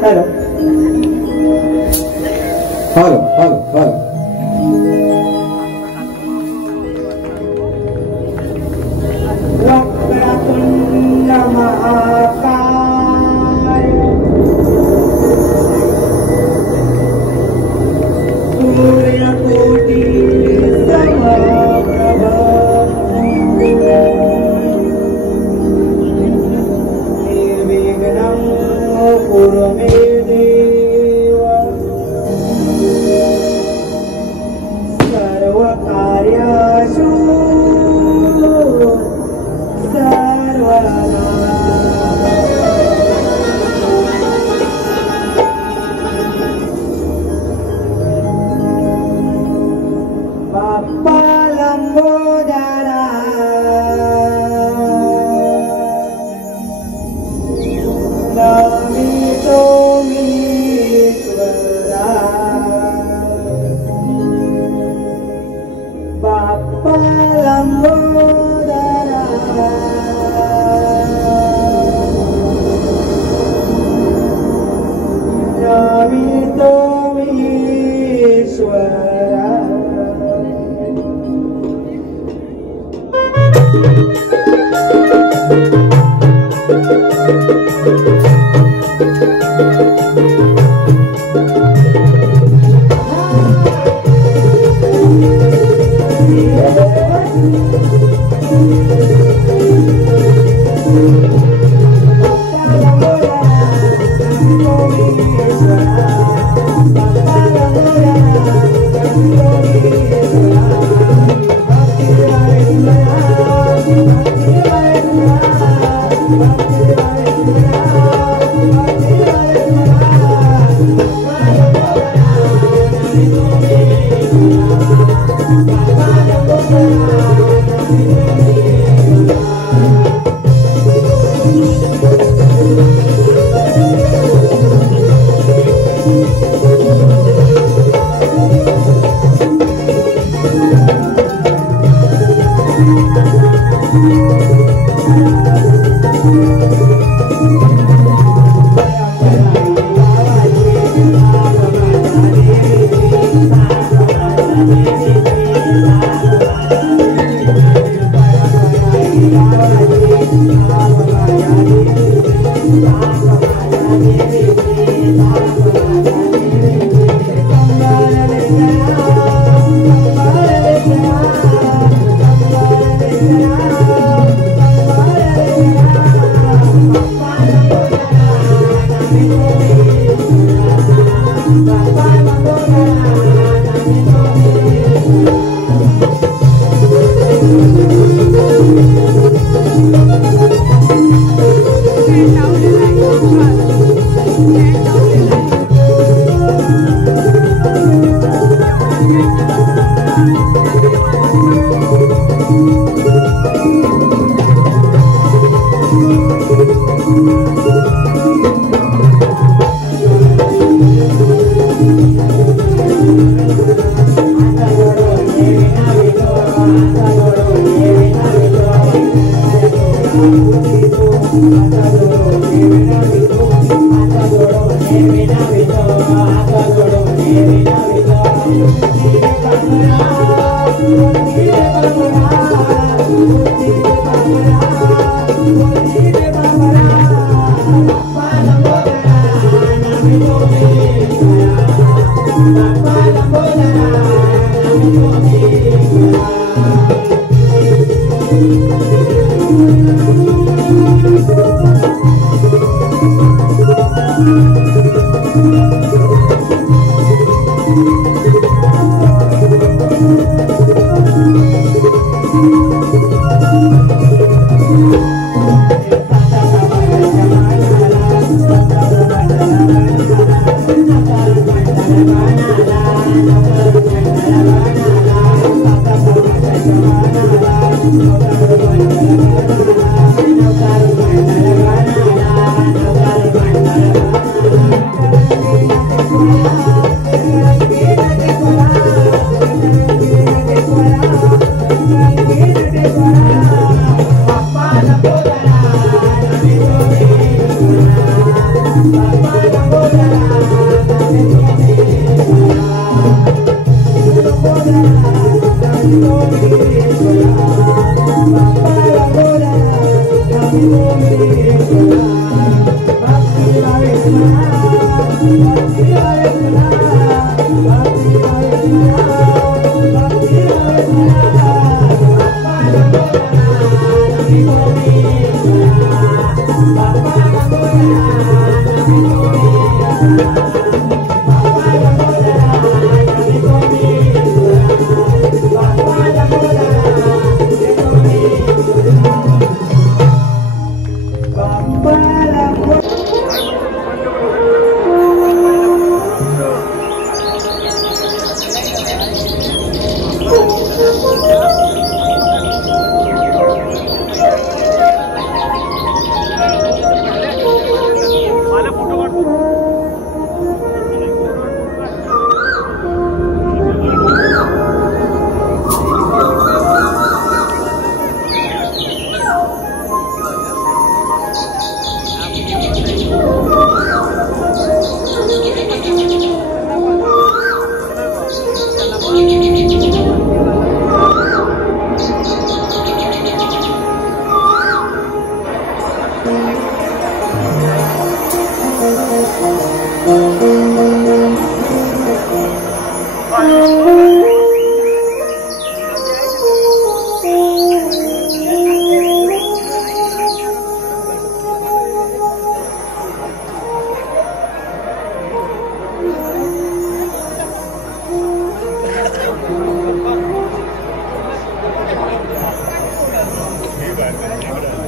Hello hello hello hello वक्रतुंड महाकाय सूर्यकोटि समप्रभ निर्विघ्नं कुरु मे देव सर्वकार्येषु सर्वदा। बाप्पा लंबोदरा नमितो मीश्वरा बाप्पा लंबोदरा नमितो मीश्वरा।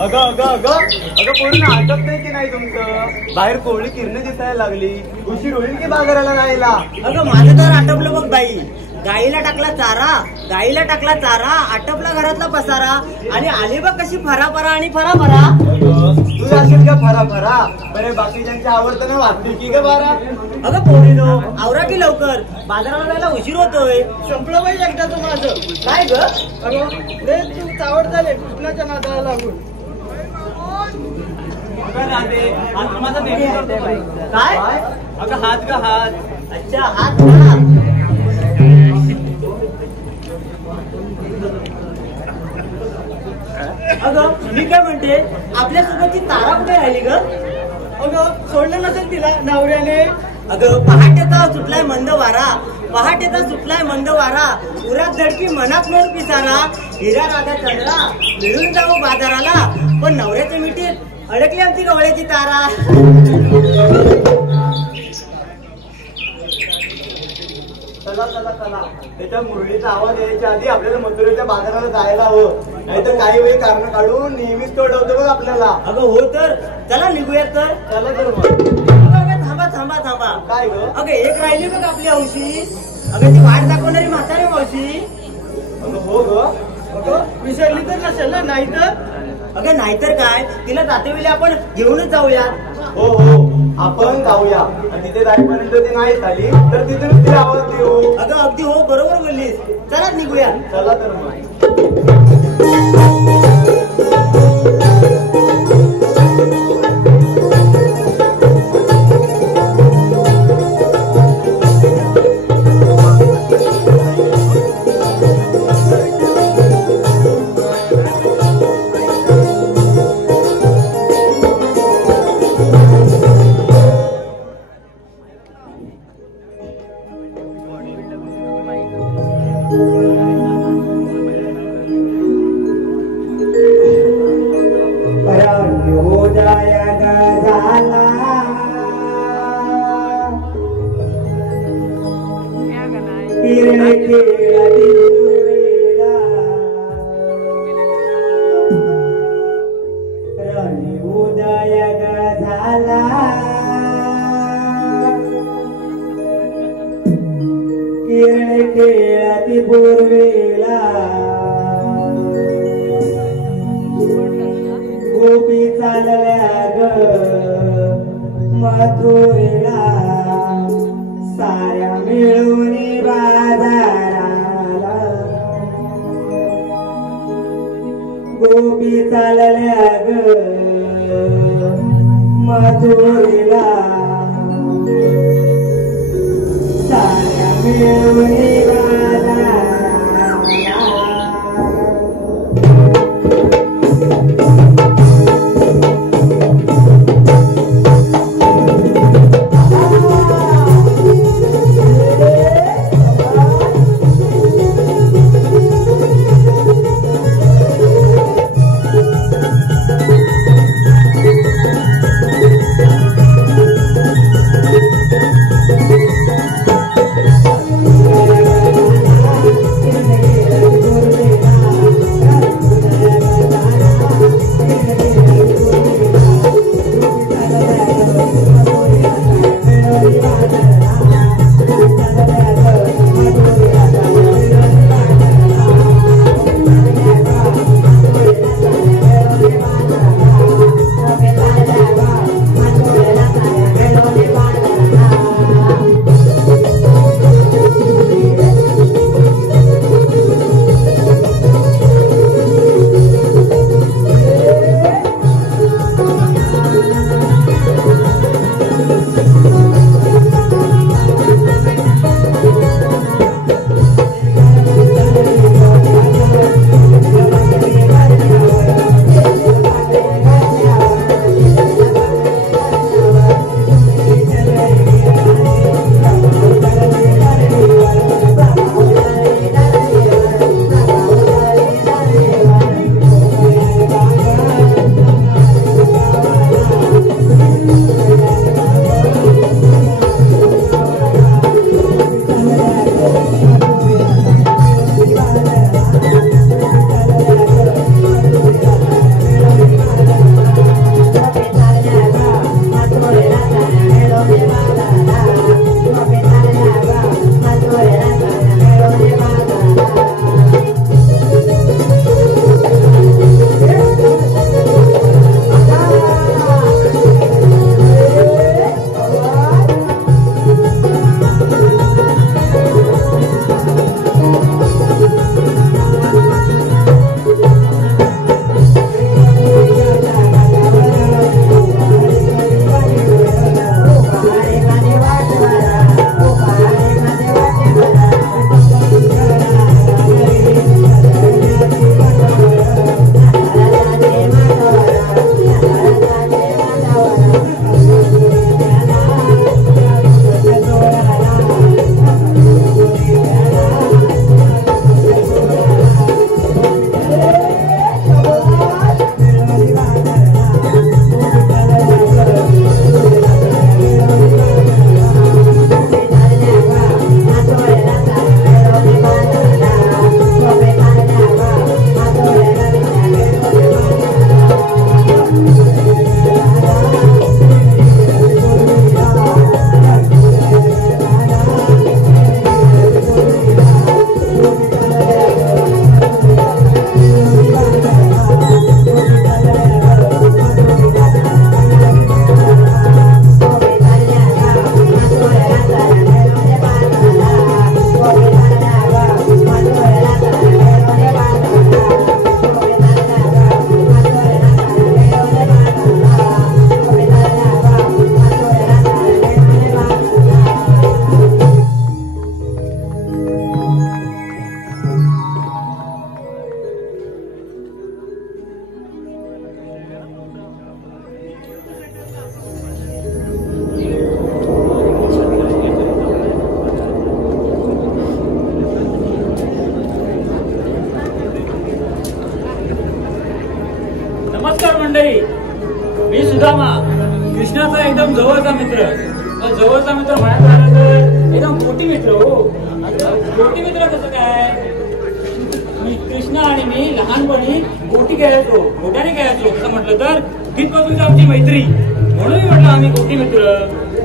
अगं पूर्ण आटत नाही की नाही तुमचं? बाहेर कोवळी किरण दिसायला लागली, उशीर होईल की बाजाराला जायला? अगं माझं तर आटपलं बघ बाई. गाईला टाकला चारा, आटपला घरातला पसारा आणि आली बघ कशी फराफरा आणि फराफरा. तू असेल का फरा बरे बाकीच्यांच्या आवडतं ना वाटली की ग बारा. अगं पोरीनो आवरा की लवकर, बाजाराला जायला उशीर होतोय. संपलं बाई एकदाच माझं. काय ग? अगं तू चावड झाले कृष्णाच्या नादाला लागून. काय? अगं हात ग हात. अच्छा हात ना. अगं मी काय म्हणते, आपल्यासोबतची तारा कुठे राहिली ग? अगं सोडलं नसेल तिला नवऱ्याने. अगं पहाटेचा सुटलाय मंद वारा, उरात झडकी मनात मोर पिसारा. हिरा राधा चंद्रा मिळून जाऊ बाजाराला, पण नवऱ्याच्या मिठीत अडकली आमची गवळ्याची तारा. चला त्याच्या मुरळीचा आवाज यायच्या आधी आपल्याला मथुरेच्या बाजाराला जायला हवं, नाहीतर काही वेळ कारण काढून नेहमीच तोडवतो बघ आपल्याला. अगं हो तर चला निघूयात तर. चला तर मग. थांबा. काय ग? अगं एक राहिली बघ आपली हौशी. अगं ती वाट दाखवणारी म्हातारी मावशी. अगं हो ग. अगं विसरली तर नसेल ना? नाही तर अगं नाहीतर काय, तिला जातेवेळी आपण घेऊनच जाऊयात. हो आपण जाऊया, आणि तिथे जाईपर्यंत ती नाही झाली तर तिथून तिला आवाज देऊ. अगं अगदी हो बरोबर बोललीस. चला निघूया. चला तर मग. गोपी चालल्या ग मथुरेला, साऱ्या मिळून बाजाराला. गोपी चालल्या ग मथुरेला, साऱ्या मिळून बाजाराला. जवळचा मित्र म्हणायचं झालं तर एकदम मोठी मित्र हो. मोठी मित्र कसं काय, मी कृष्णा आणि मी लहानपणी गोटी खेळायचो, गोट्याने खेळायचो. असं म्हटलं तर तिथपासून आमची मैत्री, म्हणून म्हटलं आम्ही गोटी मित्र.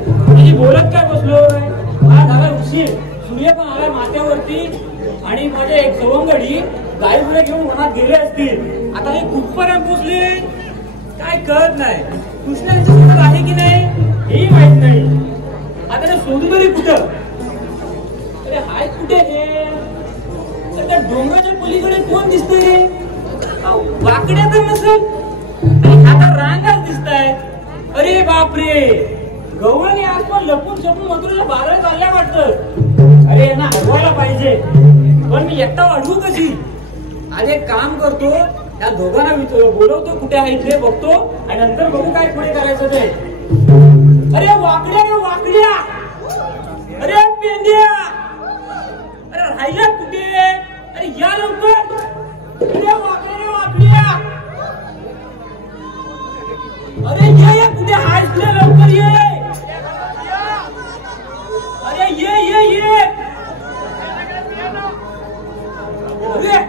म्हणजे बोलत काय बसलोय, मला झाला उशीर, सूर्य पण आला माथ्यावरती आणि माझे एक सवंगडी गाई पुढे घेऊन मनात गेले असतील. आता हे कुठपर्यंत पोचले काय कळत नाही. कृष्णा यांच्यासोबत आहे की नाही हेही माहित नाही. आता ते सोडून तरी कुठं, अरे हाय कुठे हे, तर त्या डोंगराच्या पलीकडे कोण दिसतंय, वाकड्या तर नसेल, आता रांगाच दिसतायत. अरे बापरे, गवळणी आसपास लपून छपून मथुरेला बाजारात चालल्या वाटतं. अरे यांना अडवायला पाहिजे, पण मी एकटा अडवू कशी. आज एक काम करतो, त्या दोघांना बोलवतो कुठे आहे ते बघतो आणि नंतर बघू काय पुढे करायचं ते. अरे वाकड्या रे वाकड्या, अरे पेंड्या, अरे राहिल्या कुठे, अरे या लवकर. अरे वाकड्या रे वाकड्या, अरे ये कुठे हाय तुझे, लवकर ये. अरे ये अरे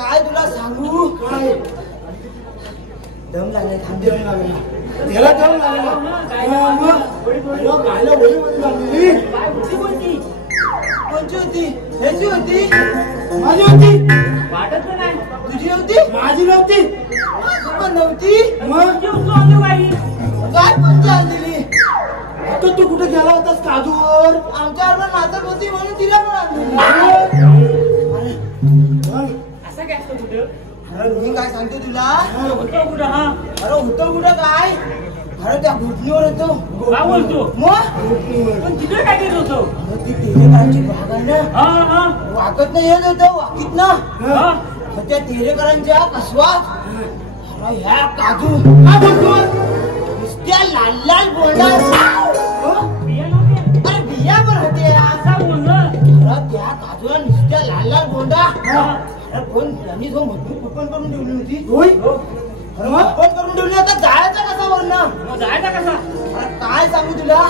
काय तुला सांगू काय दम लागले थांब दम लागला त्याला जाऊन लागला कायला होळीमध्ये लागलेली काय होती कोणती कोणची होती ह्याची होती माझी होती वाटत तर नाही तुझी होती माझी नव्हती माझी पण नव्हती मग कोणती वस्तू आणली बाई काय कोणती आणलेली आता तू कुठे गेला होतास काजूवर आमच्या बरोबर नाचत होती म्हणून तिला पण आणलेली असं काय असतं कुठं अरे मी काय सांगतो तुला होतं कुठं हा अरे होतं कुठं काय अरे त्या घुटणीवर होतो काय बोलतो मग पण तिकडे काय केलं होतं अरे ती तेरेकरांची बाग आहे ना हा हा वाकत नाही येत होतं वाकीत ना हा मग त्या तेरेकरांच्या कसवात अरे ह्या काजू काय बोलतो नुसत्या लाल लाल बोलणार बिया नव्हत्या अरे बिया पण होते असा बोलणं अरे त्या काजूला नुसत्या लाल लाल बोंडा हा. अरे पण त्यांनी जो मजबूत कुपन करून ठेवली होती होय हो. अरे कुपन करून ठेवली आता जायचा कसा वरनं मग जायचा कसा अरे काय सांगू तुला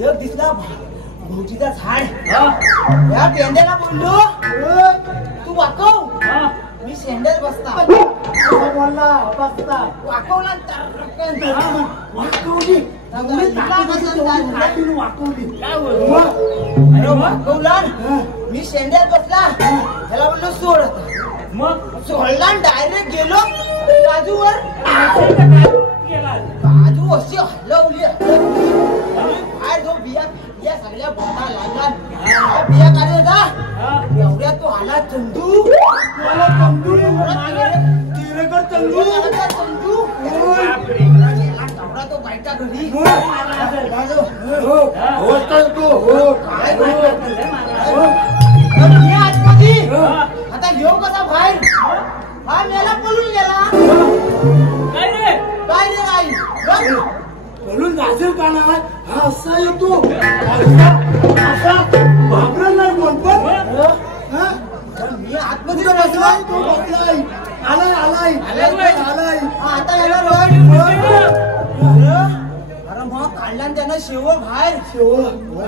एक दिसला भाऊजीचा झाड हा या पेंड्याला बोललो तू वाकव हा मी शेंड्यात बसता बोलला बसता वाकवला तर वाकवली तुला कसं काय? वाकवली काय बोलतो मग अरे वाकवला मी शेंड्यात बसला त्याला बोललो सोड आता मग सोडला डायरेक्ट गेलो काजूवर असेल तर काय केला काजू अशी हलवली बाहेर जो बिया बिया सगळ्या बोटा लागला बिया काढले होता हा एवढ्या तो आला चंदू मला चंदू तिरेकर चंदू चंदू बापरे. एवढा तो बायका घरी होता तो हो काय लय मारला. मी आतमध्ये हा. आता येऊ कसा बाहेर हा मेला पळून गेला काय रे काय रे आई बघ. म्हणून राजेल का नाही हा असा येतो असा भाबरा नाही कोण पण हा? तर मी आतमध्ये तो बसलो बसलाय तो बसलाय आलाय आलाय आलाय. आलाय हा, आता याला बघ. अरे मग काढला ना त्यानं शेव बाहेर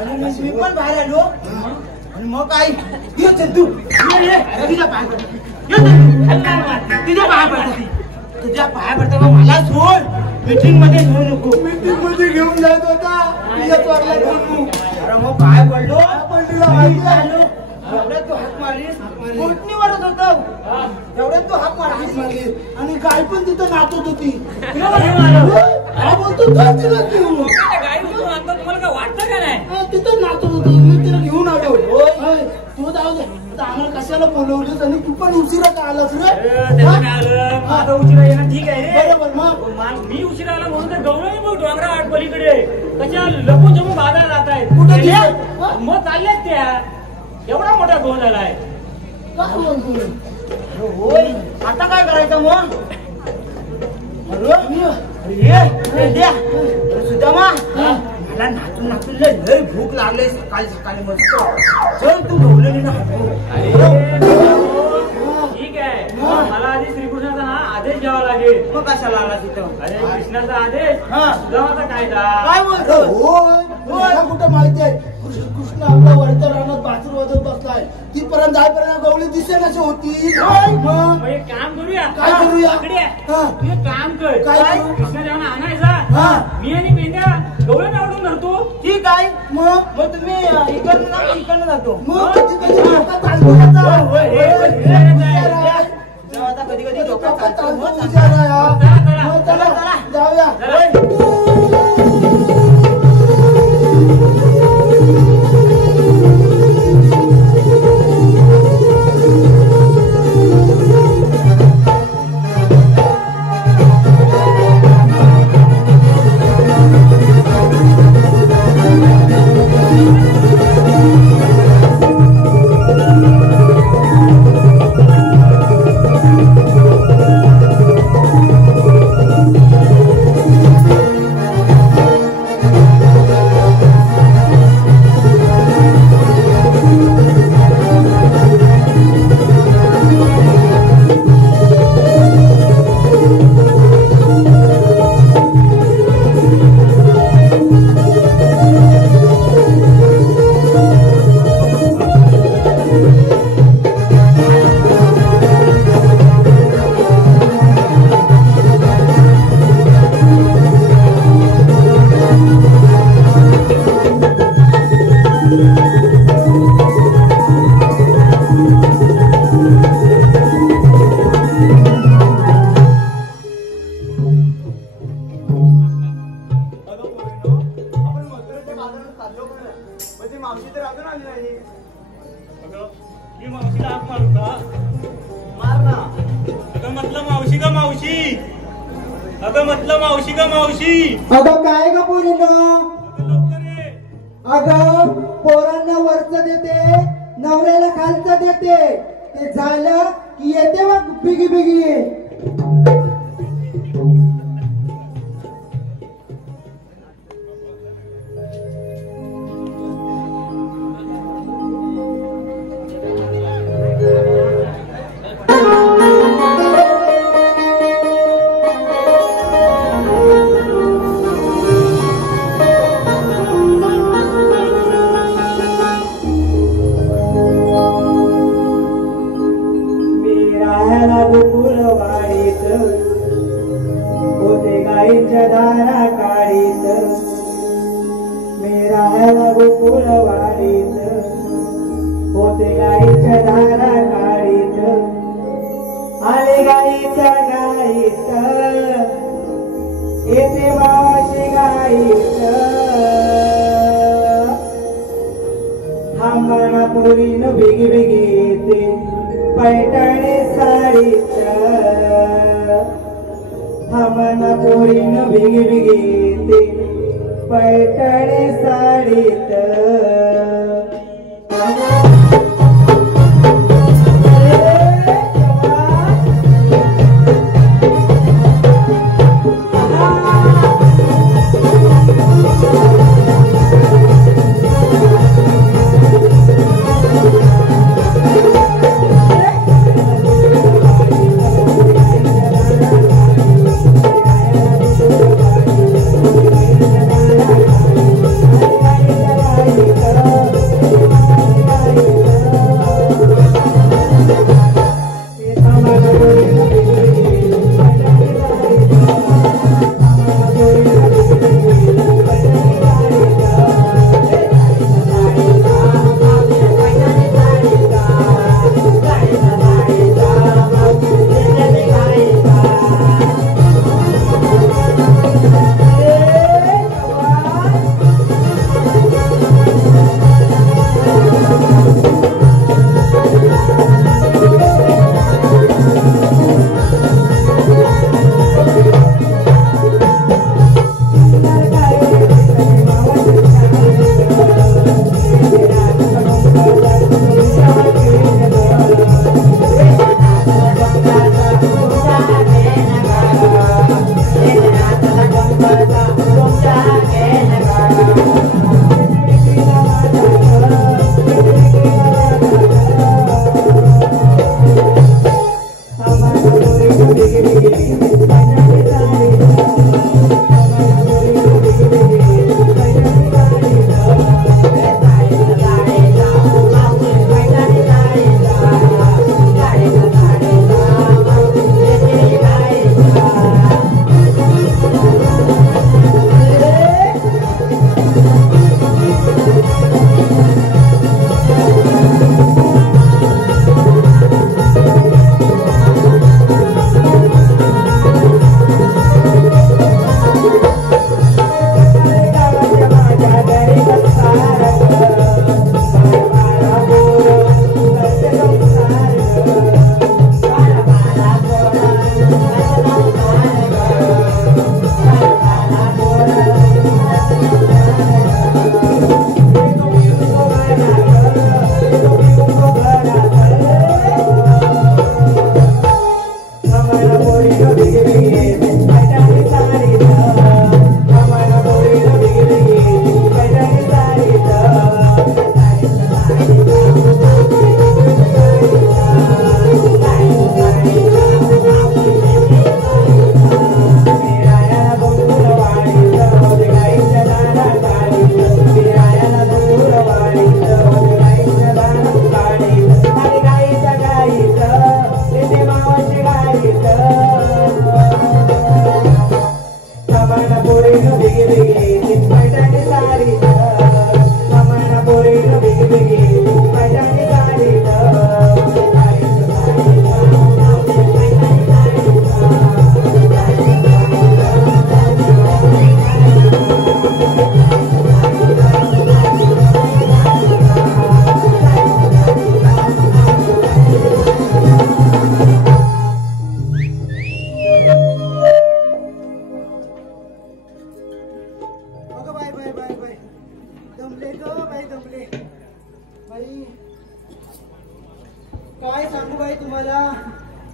आणि मी पण बाहेर आलो आणि मग काय ये चंदू ये तुझ्या पाय पडतो ये चंदू. तुझ्या पाय पडतो तुझ्या पाय पडतो मग मला सोड मीटिंग मध्ये घेऊ नको मीटिंग मध्ये घेऊन जात होता येत वाटला कोण अरे मग पाय पडलो पडलेला मी माहिती आलो एवढ्यात तू हाक मारलीस घोटणीवरच होतो एवढ्यात तू हाक मारलीस आणि गाय पण तिथं नाचत होती तुला पण घेऊन आलो हा बोलतो तर तिला घेऊन त्या गाडी उचलून आणतो तुम्हाला काय वाटतं का नाही हा, तिथं नाचत होती मी तिला घेऊन आलो होय. होय. तू जाऊ दे आता आम्हाला कशाला बोलवलीस आणि तू पण उशिरा का आलास रे त्याचं काय आलं माझं उशिरा येणं ठीक आहे रे बरोबर मग मी उशिरा आला म्हणून तर गौरव बघ डोंगरा आठ पलीकडे कशा लपून जपून बाजारात जात आहेत कुठं गेल्या? दिसत? मग चालल्यात त्या एवढा मोठा गोल झालाय काय बोलतो होय आता काय करायचं मग अरे द्या सुदामा मला नाचून नाचून लय भूक लागले सकाळी सकाळी मस्त चल तू ढोलली ना ठीक आहे मला आधी श्रीकृष्णाचा ना आदेश घ्यावा लागेल मग कशाला आला तिथं अरे कृष्णाचा आदेश हा. सुदामाचा कायदा काय बोलतो होय मला कुठं माहिती आहे कृष्ण आपल्या वरच्या रानात बाजूर वाजत बसलाय तिथपर्यंत जायपर्यंत गवळी दिसे कशी होती मग मग एक काम करूया काय करूया? इकडे ये. हा. तू एक काम कर काय? कृष्णा जेवण आणायचा हा. मी आणि पेंड्या गवळण आवडून धरतो ठीक आहे मग तुम्ही इकडनं ना इकडनं जातो मग कधी कधी डोका चालतो त्याचा. होय, होय, होय. हुशार आहे. तेव्हा आता कधी कधी डोक्यात डोका चालतं. चालतो, मग हुशार आहे हा. चला, मग चला, चला चला. जाऊया चला. म्हटलं मावशी ग मावशी, अगं म्हटलं मावशी ग मावशी. अगं काय ग पोरीनो? अगं लवकर ये. अगं पोरांना वरचं देते, नवऱ्याला खालचं देते. ते झालं की येते बघ बिगी बिगी. धारा काढीत मी राहायला गोकुळ वाडीत, होते गाईच्या धारा काढीत, आले गाईच्या गाईत, येते मावशी गाईत. थांबणा पोरीन बिगी बिगी येते पैठणी साडीत. हमना पोरीन बिगी बिगी येते पैठणी साडीत.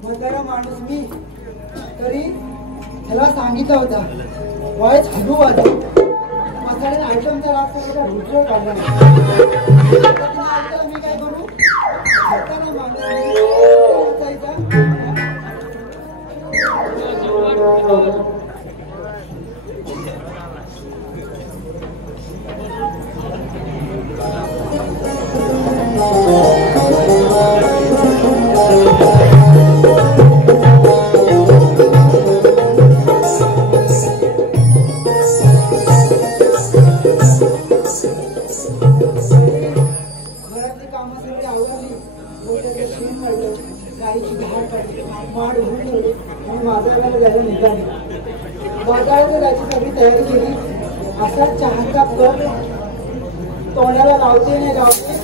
म्हातारा माणूस मी तरी त्याला सांगितलं होता वाय झाडू वाजव मसाल्याने आयटमचा राग सगळा रुजव काढला मी काय करू म्हातारा माणूस बाजारात जायची सगळी तयारी केली असाच चहाचा कप तोंडाला लावते नाही लावते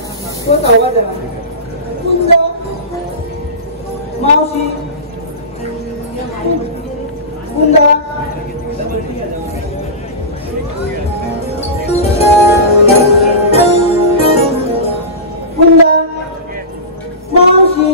तोच आवाज आला कुंद मावशी कुंदा कुंदा मावशी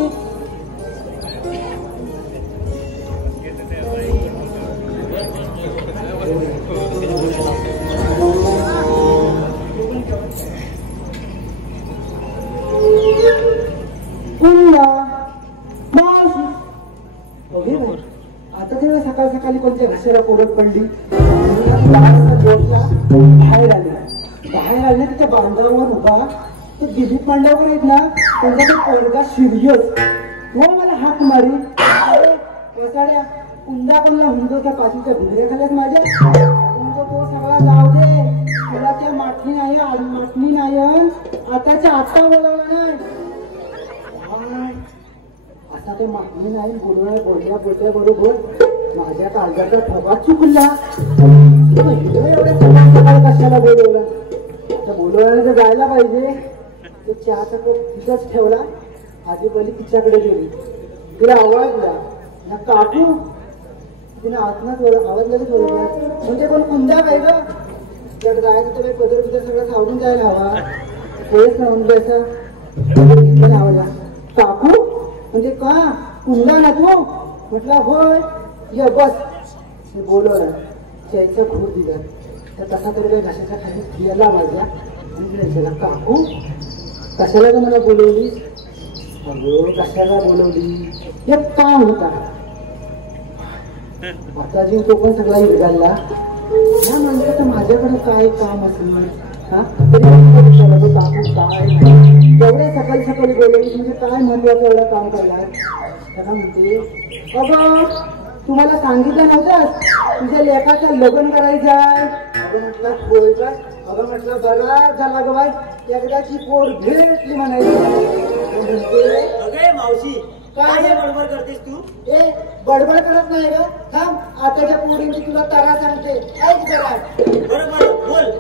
आता तेव्हा सकाळ सकाळी कोणत्या घशाला कोरड पडली बाहेर आले तिच्या बांधावर उभा तो दिलीप पांडवकर आहेत ना त्यांचा पोरगा सिरियस तो मला हाक मारी कसाड्या कुंदा कोणला हुंदो त्या पाचीच्या घुंगऱ्या खाल्यास माझ्या तो सगळा जाऊ दे तुला त्या माटणी नाही आताच्या आता बोलावला नाही आता ते मागणी नाही बोलल्या बरोबर माझ्या काळजाचा ठोका चुकला एवढ्या सकाळ कशाला बोलवला आता बोलवायला तर जायला पाहिजे तो चहाचा कप तिथंच ठेवला आधी पहिली तिच्याकडे गेली तिला आवाजला काकू तिने आत्माच आवाज लगेच बोलवला म्हणजे कोण कुंदा काय ग त्यात जायचं तर पदर सगळं सावरून जायला हवा हेच राहून द्यायचा आवाज काकू म्हणजे का कुंदा ना तू म्हटलं होय ये बस बोलवलं त्याचा खूप दिला तर तसा तरी काही घशाच्या खाली गेला माझ्या आणि काकू कशाला तर मला बोलवली अगं कशाला बोलवली हे काम होता आता जी तो पण सगळा विरगाळला ना म्हणलं तर माझ्याकडे काय काम असेल हा तरी काकू काय एवढ्या सकाळी बोलवली म्हणजे काय महत्वाचं एवढं काम करणार त्यांना म्हणते अगं तुम्हाला सांगितलं नव्हतं तुझ्या लेकाचं लग्न करायचं आहे अगं म्हटलं होय काय अगं म्हटलं बराच झाला ग बाय एकदाची पोर भेटली म्हणायची अगे मावशी काय हे बडबड करतेस तू ए बडबड करत नाही ग थांब आताच्या पोरींची तुला तारा सांगते ऐक जरा बरोबर बोल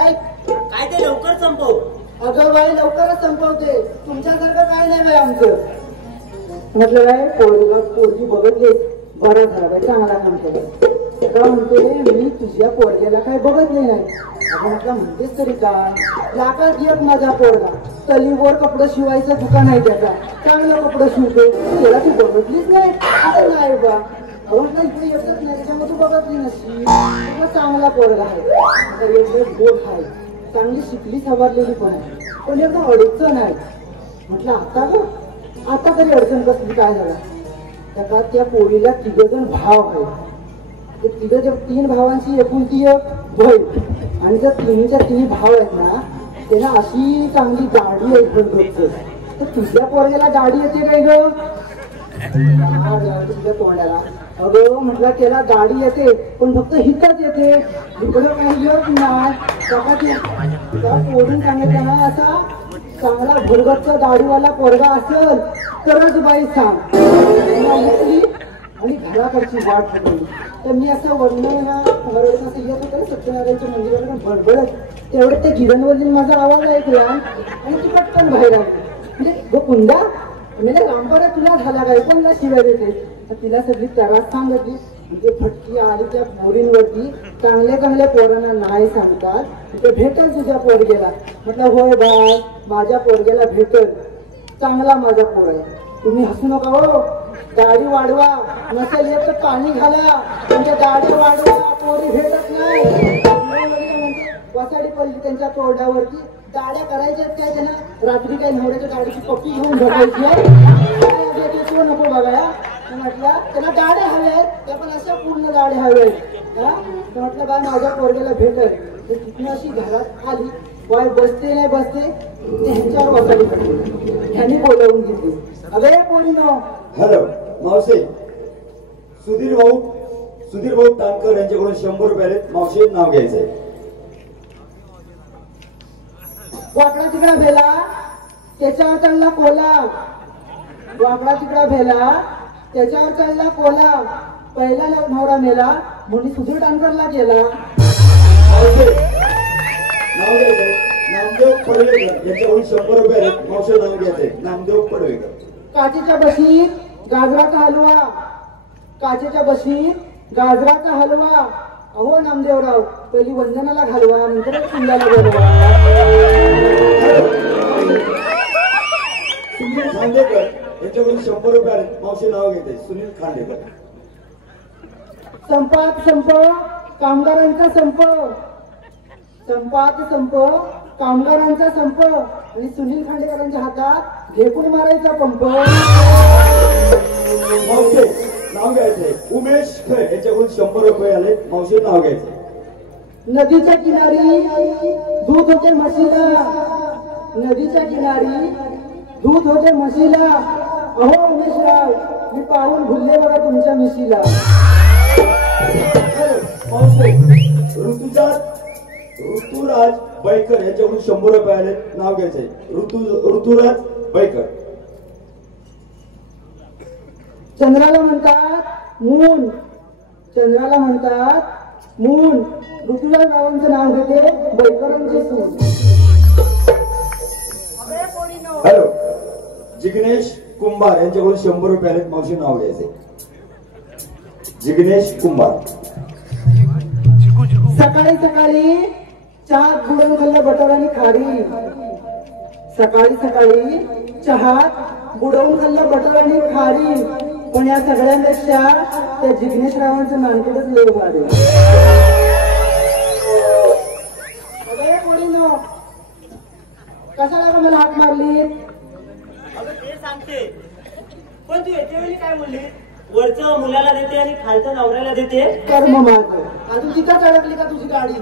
ऐक काय ते लवकर संपव अगं बाई लवकरच संपवते तुमच्यासारखं काय नाही बाई आमचं म्हटलं काय पोरगी बघतली बरं झाला बाई चांगला काम केलं का म्हणते मी तुझ्या पोरग्याला काय बघतले नाही अगं म्हटलं म्हणतेस तरी काय लाखात एक माझा पोरगा तलीवर कपडे शिवायचं दुकान आहे त्याचा चांगलं कपडे शिवतो त्याला तू बघतलीच नाही असं नाही बा म्हटलं इकडे येतच नाही त्याच्यामुळे तू बघतली नसती तुला चांगला पोरगा आहे एवढं गोड आहे चांगली शिकली सवारलेली पण आहे पण एकदम अडचण नाही म्हटलं आता तरी अडचण कसली काय झाला त्याचा त्या पोळीला 3 जण भाव आहेत ते 3 भावांची एकुलती एक बहीण आणि जर 3 भाव आहेत ना त्यांना अशी चांगली गाडी आहे तर तुझ्या पोरग्याला गाडी येते काय ग तुझ्या तोंडाला अगं म्हटलं त्याला गाडी येते पण फक्त हितच येते इकडं काही येत नाही पोरून सांगितलं ना असा चांगला भरगतचा गाडीवाला पोरगा असेल तरच बाई सांग आणि घराकडची वाट ठरवली तर मी असं वर्णन असं येत होतं सत्यनारायणच्या मंदिराकडे बडबडत तेवढं त्या गिरणवरील माझा आवाज ऐकला आणि ती पटकन बाहेर आली म्हणजे गो कुंदा म्हणजे रामपारा तुला झाला काय पण शिवाय देते तर तिला सगळी त्रास सांगितली म्हणजे फटकी आली त्या पोरींवरती चांगल्या पोरांना नाही सांगतात ते भेटेल तुझ्या पोरग्याला म्हटलं होय बाय माझ्या पोरग्याला भेटेल चांगला माझा पोर आहे तुम्ही हसू नका हो दाढी वाढवा, नसेल येत तर पाणी घाला, म्हणजे दाढी वाढवा, पोरी भेटत नाही. म्हणजे वसाडी पडली त्यांच्या तोंडावरती. दाढ्या करायच्यात काय त्यांना? रात्री काही नवऱ्याच्या दाढीची पप्पी घेऊन झोपायची आहे नको बघा. म्हटलं त्यांना दाढे हवेत, त्या पण अशा पूर्ण दाढे हवेत. म्हटलं बा माझ्या पोरग्याला भेटल. तिथून अशी घरात आली, वाय बसते नाही बसते ह्यांच्यावर वसाडी पडली. ह्यांनी बोलवून घेतली. अरे पोरीनो. हॅलो मावशी, सुधीर भाऊ तानकर यांच्याकडून 100 रुपये आले. मावशी नाव घ्यायचंय. वाकडा तिकडा भेला त्याच्यावर चढला कोला. वाकडा तिकडा भेला त्याच्यावर चढला कोला. पहिला नवरा मेला म्हणून सुधीर तानकरला गेला. नाव घ्यायचंय नामदेव पडवेकर यांच्याकडून 100 रुपये आले. मावशी नाव घ्यायचंय नामदेव पडवेकर. काचेच्या बशीत गाजराचा हलवा. काचेच्या बशीत गाजराचा हलवा. अहो नामदेवराव, पहिली वंदनाला घालवा, नंतरच कुंडाला बोलवा. सुनील खांडेकर यांच्याकडून 100 रुपये आले. मावशी नाव घेते सुनील खांडेकर. संपात संप, कामगारांचा संप. संपात संप, कामगारांचा संप. आणि सुनील खांडेकरांच्या हातात घेकून मारायचा पंप. मावशी नाव घ्यायचंय उमेश खरे यांच्याकडून 100 रुपये आले. मावशी नाव घ्यायचंय. नदीच्या किनारी दूध होते म्हशीला. नदीच्या किनारी दूध होते म्हशीला. अहो उमेशराव, मी पाहून भुलले बघा तुमच्या म्हशीला. ऋतुराज बैकर यांच्याकडून 100 रुपये आले. नाव घ्यायचंय ऋतुराज बैकर. चंद्राला म्हणतात मून. चंद्राला म्हणतात मून. ऋतुराज रावांचं नाव घेते बैकरांचे सून. हॅलो जिग्नेश कुंभार यांच्याकडून 100 रुपये आले. मावशी नाव घ्यायचे जिग्नेश कुंभार. सकाळी सकाळी चहात बुडवून खाल्लं बटर आणि खारी. सकाळी सकाळी चहात बुडवून खाल्लं बटर आणि खारी. पण या सगळ्यांपेक्षा त्या जिग्नेश रावांचं नानकडच लय भारी. कशाला मला हाक मारली? ते सांगते, पण तू येते वेळी काय म्हणली? वरचं मुलाला देते आणि खालचं नवऱ्याला देते. कर्म माझं. अजून तिथंच अडकली का तुझी गाडी?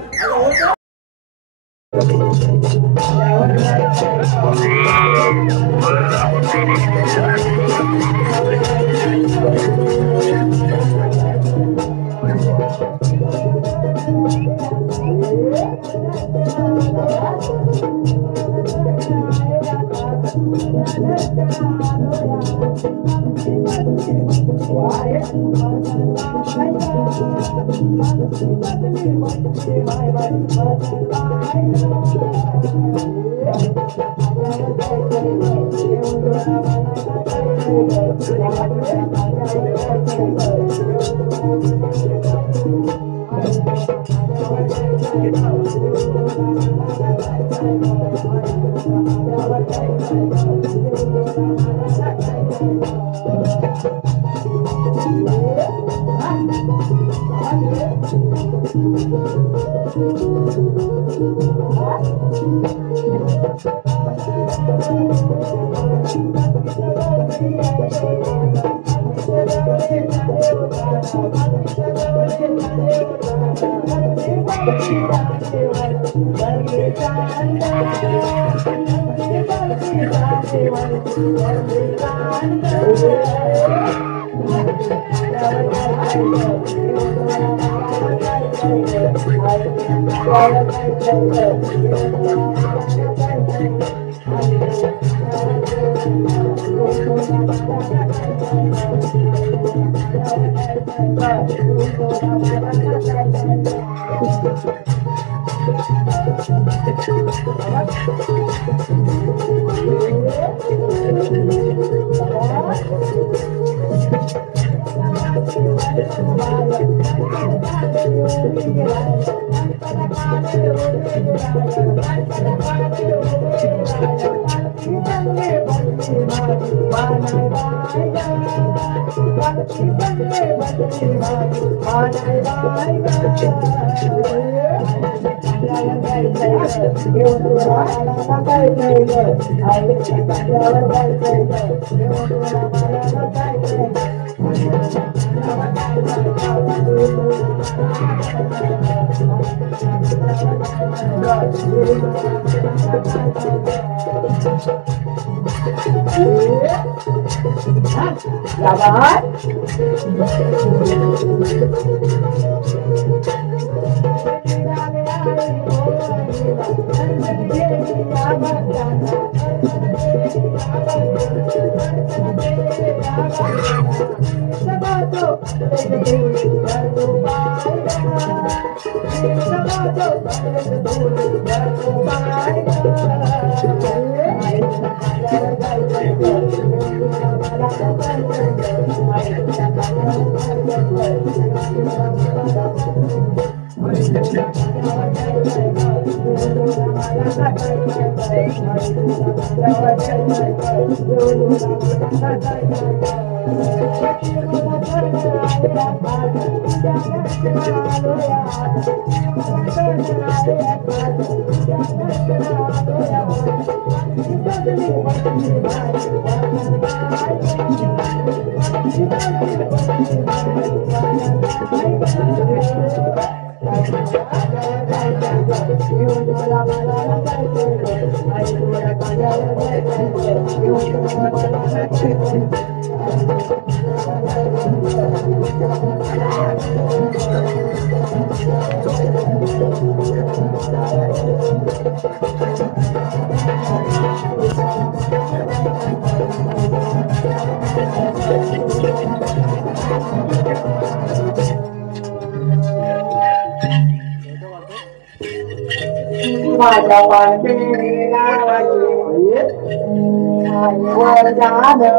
माझ्या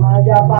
माझ्या